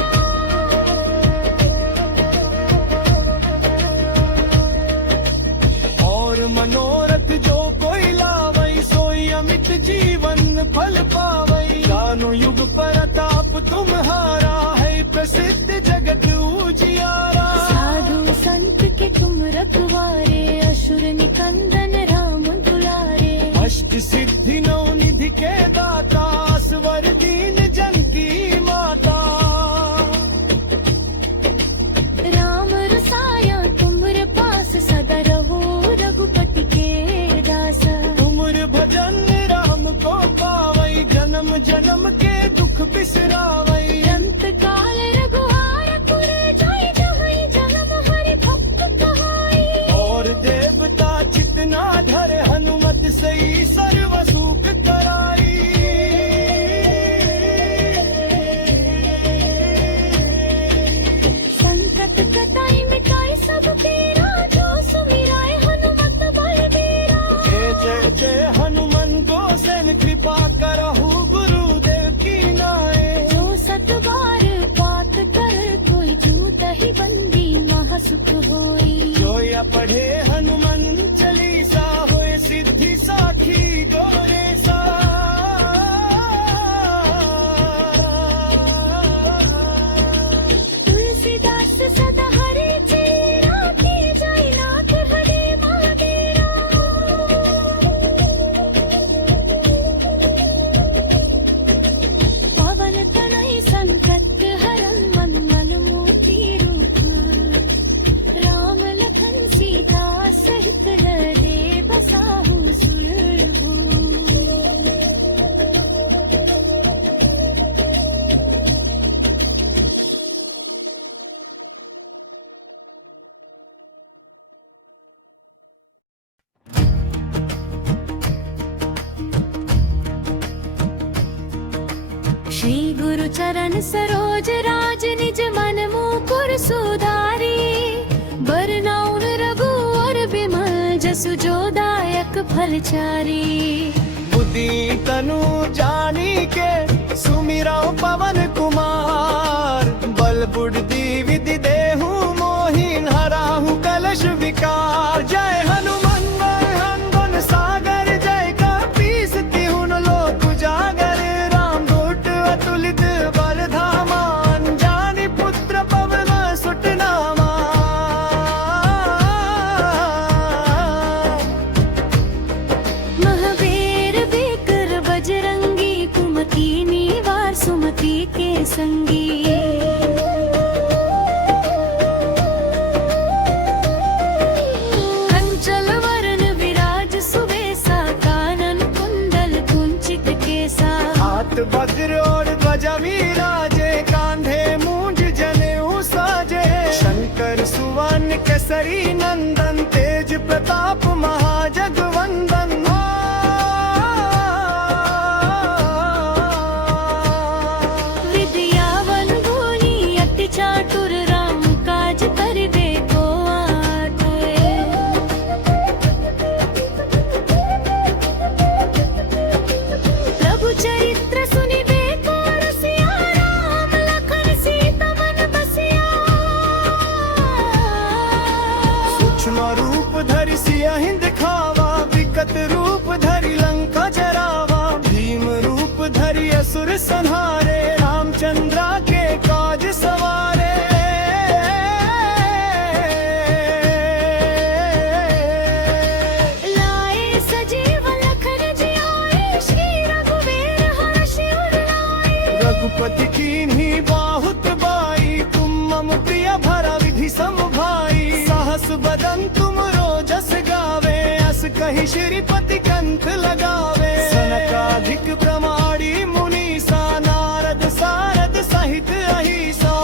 और मनोरथ जो कोई लावै, सोई अमित जीवन फल पावै। जानो युग परताप तुम्हारा, है प्रसिद्ध जगत उजियारा। साधु संत के तुम रखवारे, असुर निकंदन राम दुलारे। अष्ट सिद्धि नौ निधि के दाता, स्वर दीन जन की माता। राम रसाया तुमरे पास, सदा रहो रघुपति के दासा। तुमर भजन राम को पावै, जन्म जन्म के दुख बिसरावै। अंत काल रघुआर पुर जाई, जहाँ जन्म हरि भक्त कहाई। और देवता चितना धर, हनुमत सही सर्व सुख कराई। संकट कटाई मिटाई सब पीरा, जो सुमिराय हनुमत बलबीरा। जय जय हनुमान गोसेन, कृपा करहु गुरुदेव की नाय। जो सत बार पाठ कर, कोई झूठ ही बंदी महासुख होई। जो या पढ़े हनुमान चालीसा, होए सिद्धि साखी गोरे सा। तुलसीदास सदा हरि चेरा, की जाय नाथ हरि महादेरा। पवन तनय संकट हरन, मन मन मोहि रूप। राम लखन सीता सहित हृदय बसाहु सुरभूप। श्री गुरु चरण सरोज राज, निज मन मुकुर सुधारी। बरनउँ रघुवर बिमल, जसु जो दायक फलचारी। बुद्धि तनु जानी के, सुमिरौ पवन कुमार। बल बुद्धि विधि देहु मोहि, हराहु कलश विकार। जय हनुमान गुण सागर, जय कपीस तिहुन लोक उजागर। राम दूत अतुलित बल धामा, जानि पुत्र पवन सुत नामा। महावीर विराजे, कांधे मूंज जनेऊ साजे। शंकर सुवन केसरी नंदन, तेज प्रताप महाजगवंदन। विद्यावन गुणी अति चातुर, राम काज करिबे को आतुर। प्रभु चरित्र सुनिबे को रसिया, राम लखन सीता मन बसिया। सूक्ष्म रूप धरि सियहि दिखावा, विकट रूप धरि लंका जरावा। भीम रूप धरि असुर संहारे, रामचंद्रा के काज सवारे। लाए सजीव लखन जियाए, श्री रघुवीर हर्षि उर लाए। रघुपति कीन्ही बहुत बाई, तुम मम प्रिय भरा विधि सम भाई। सहस बदन तुम रोजस गावे, अस कहि श्रीपति कंठ लगावे। सनकाधिक प्रमाणी मुनीसा, नारद सारद सहित अहिसा।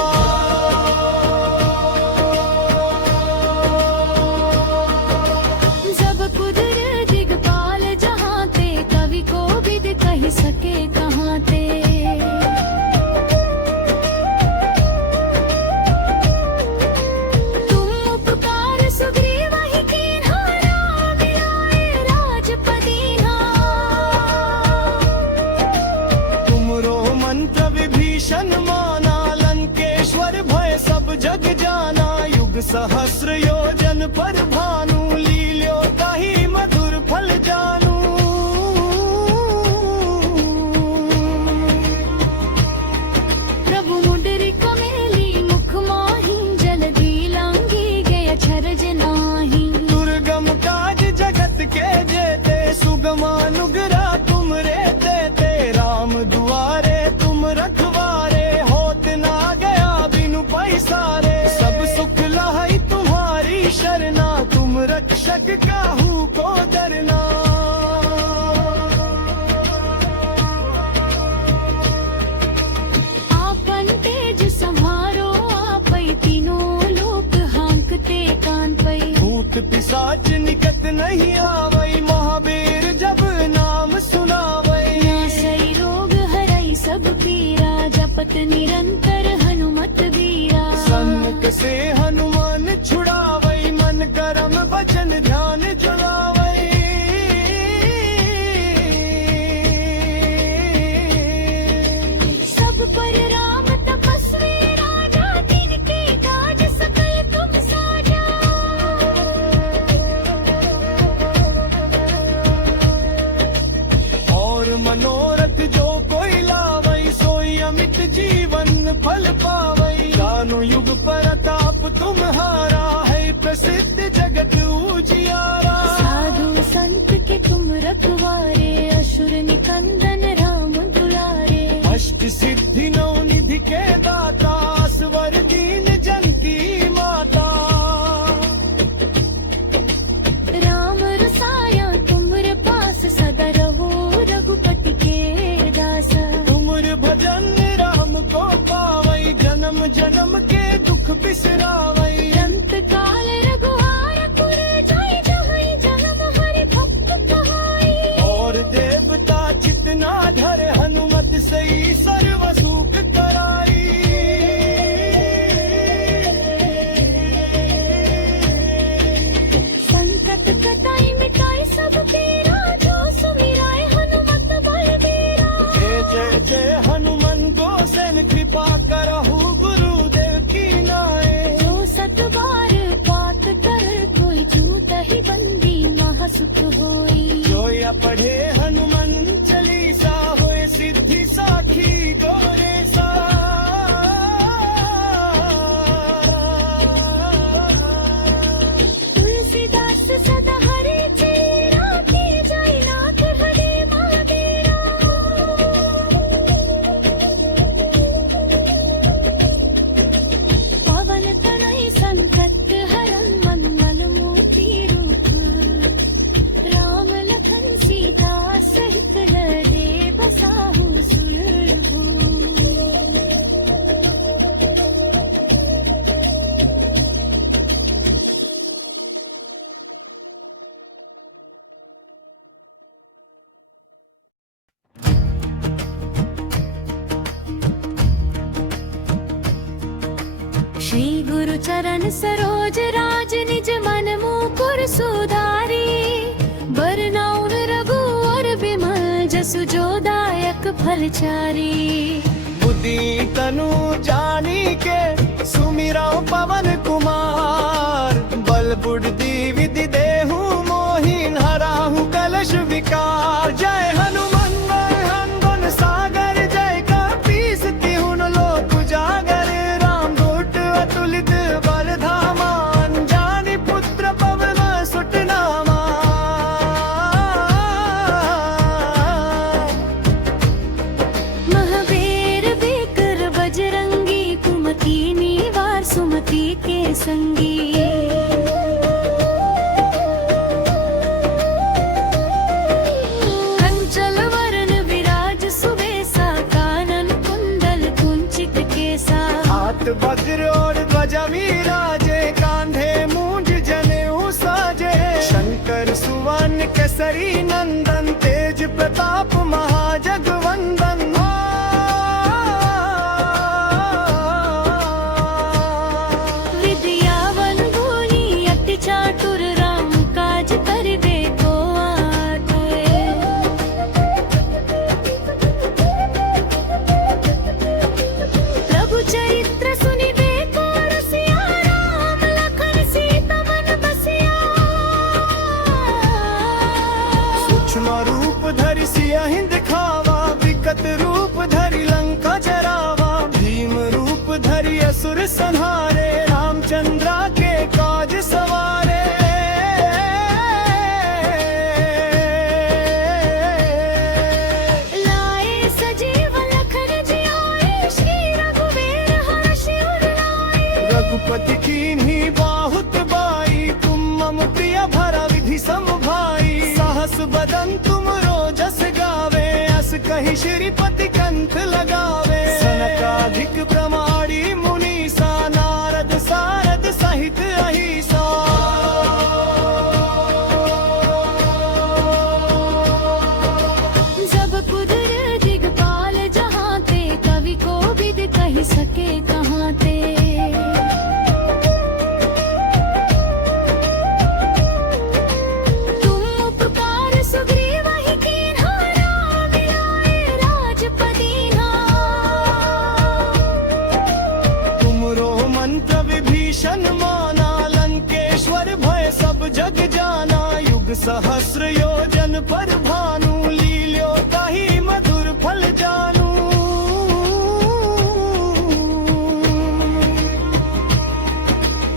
जब कुदर दिगपाल जहाँ ते, कवि को विद कहि सके कहाँ ते। तुम उपकार सुग्रीव ही कीन्हा, राम मिलाए राजपदीन्हा। तुमरो मंत्र विभीषण माना, लंकेश्वर भय सब जग जाना। युग सहस्र योजन पर भानु, लील्यो ताहि मधुर फल जानू। प्रभु मुंडरी कमेली, मुख माही। जलधि लांगी गय अचरज नाही। दुर्गम काज जगत के जेते, सुगम अनुग्रह तुम रे देते। राम दुआरे तुम रखवारे, होत ना गया बिनु पैसारे। सब सुख लहै तुम्हारी शरणा, तुम रक्षक काहू को डरना। आपन तेज समारो आपै, तीनों लोक हांकते कान पै। भूत पिशाच निकट नहीं आवै, महावीर जब नाम सुनावै। नासै रोग हरै सब पीरा, जपत निरंतर हनुमत वीरा। सन्मुख से हनुमान छुड़ावै, मन करम वचन ध्यान जुलावै। सब पर राम तपस्वी राजा, तिनके काज सकल तुम साजा। और मनोरथ जो कोई लावै, सोई अमित जीवन फल पावै। जानो युग परताप तुम्हारा, है प्रसिद्ध जगत उजियारा। साधु संत के तुम रखवारे, असुर निकंदन राम दुलारे। अष्ट सिद्धि नौ निधि के दाता, स्वर दीन जन की माता। राम रसाया तुमरे पास, सदा रहो रघुपति के दास। तुमर भजन राम को पावै, जन्म जन्म के दुख बिसरावै। अंत काल रघुआर पुर जाई, जहाँ जन्म हरि भक्त कहाई। और देवता चितना धरे, हनुमत सही सर्व सुख कराई। संकट कटाई मिटाई सब पीरा, जो सुमिराए हनुमत बलबीरा। जय जय हनुमान गोसेन, कृपा करहु गुरुदेव की नाय। जो सत बार पात कर, कोई झूठ ही बंदी महासुख होई। जो या पढ़े हनुमान चालीसा, होए सिद्धि साखी गोरे सा। तुलसीदास सदा हरे चेरा, की जाय नाथ हरे महावीरा। पवन तनय संकट हरन, मन मल मूर्ति रूप। राम लखन सीता सहित गुरु चरण सरोज राज निज मन मुकुर सुधारी बरनउँ रघुवर बिमल जसु जो दायक फलचारी। बुद्धि तनु जानी के सुमिरौ पवन कुमार बल बुद्धि विधि देहु मोहिन हराहु कलश विकार। जय हनुमान सागर जय कपीस तिहुन लोक उजागर राम दूत अतुलित बल धामा अंजानी पुत्र पवन सुत नामा। महावीर बिकर बजरंगी कुमति निवार सुमति के संगी। कंचन वरन विराज सुबेसा कानन कुंडल कुंचित केसा। हाथ वज्र और ध्वजा विराजे कांधे मूंज जनेऊ साजे। शंकर सुवन केसरी नंदन तेज प्रताप महाजगवंदन। विद्यावन गुणी अति चातुर राम काज करिबे को आतुर। प्रभु चरित्र सुनिबे को रसिया राम लखन सीता मन बसिया। सूक्ष्म रूप धरि सियहि दिखावा विकट रूप धरि लंका जरावा। भीम रूप धरि असुर संहारे रामचंद्रा के काज सवारे। लाए सजीव लखन जियाए श्री रघुवीर हर्षि उर लाए। रघुपति कीन्ही बहुत बाई तुम मम प्रिय भरा विधि सम भाई। सहस बदन तुम रोजस गावे अस कहि श्रीपति कंठ लगावे। सनकाधिक प्रमाणी मुनीसा नारद सारद सहित अहिसा। जब कुदर दिगपाल जहाँ ते कवि को विद कह सके कहाँ ते। तुम उपकार सुग्रीव ही कीन्हा राम मिलाए राजपति तुमरो मंत्र विभीषण माना लंकेश्वर भय सब जग जाना। युग सहस्र योजन पर भानु लील्यो ताहि मधुर फल जानू।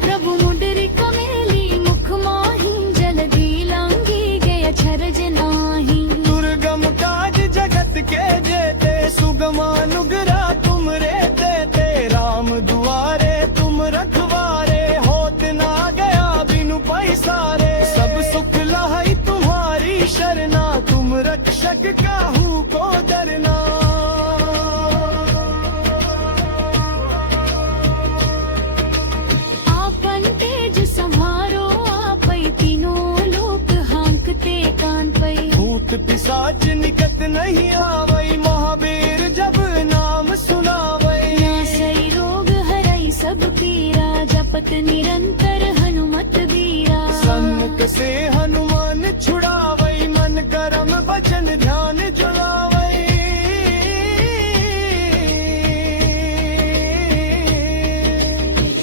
प्रभु मुंडरी कमेली मुख माही जलधि लांगी गय छरज नाही। दुर्गम काज जगत के जेते सुगम अनुग्रह तुम रे देते। राम दुआरे तुम रखवारे होत ना गया बिनु पैसारे। सब सुख लहै तुम्हारी शरणा तुम रक्षक काहू को डरना। आपन तेज संहारो आपै तीनों लोक हांकते कान पै। भूत पिशाच निकट नहीं आवै महावीर जब नाम सुनावै। नासै रोग हरै सब पीरा जपत निरंतर हनुमत बीरा। सन्मुख से हनुमान छुड़ावै मन करम वचन ध्यान जुलावै।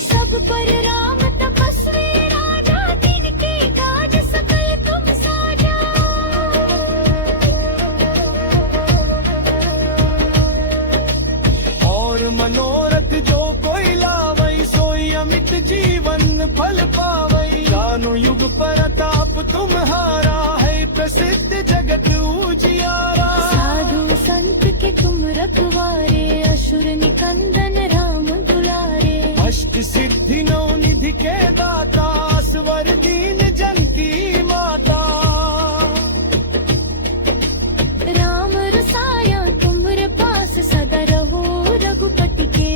सब पर राम तपस्वी राजा तिनके काज सकल तुम साजा। और मनोरथ जो कोई लावै सोई अमित जीवन फल पावै। जानो युग परताप तुम्हारा है प्रसिद्ध जगत उजियारा। साधु संत के तुम रखवारे असुर निकंदन राम दुलारे। अष्ट सिद्धि नौ निधि के दाता स्वर दीन जन की माता। राम रसाया तुमरे पास सदा रहो रघुपति के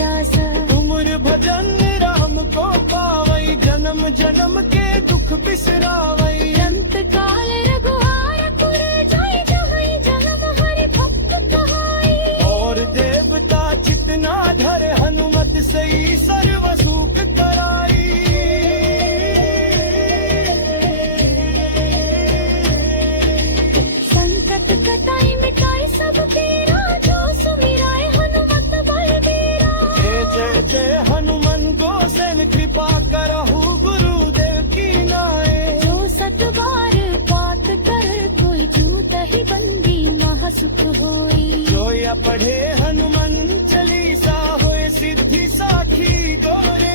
दास। तुमर भजन राम को पावै जन्म जन्म के दुख बिसरावै। अंत काल रघुआर पुर जाय जहाँ जन्म हरि भक्त कहाई। और देवता चितना धरे हनुमत सही सर्व सुख सुख होई। जोया पढ़े हनुमान चालीसा होए सिद्धि साखी गोरे।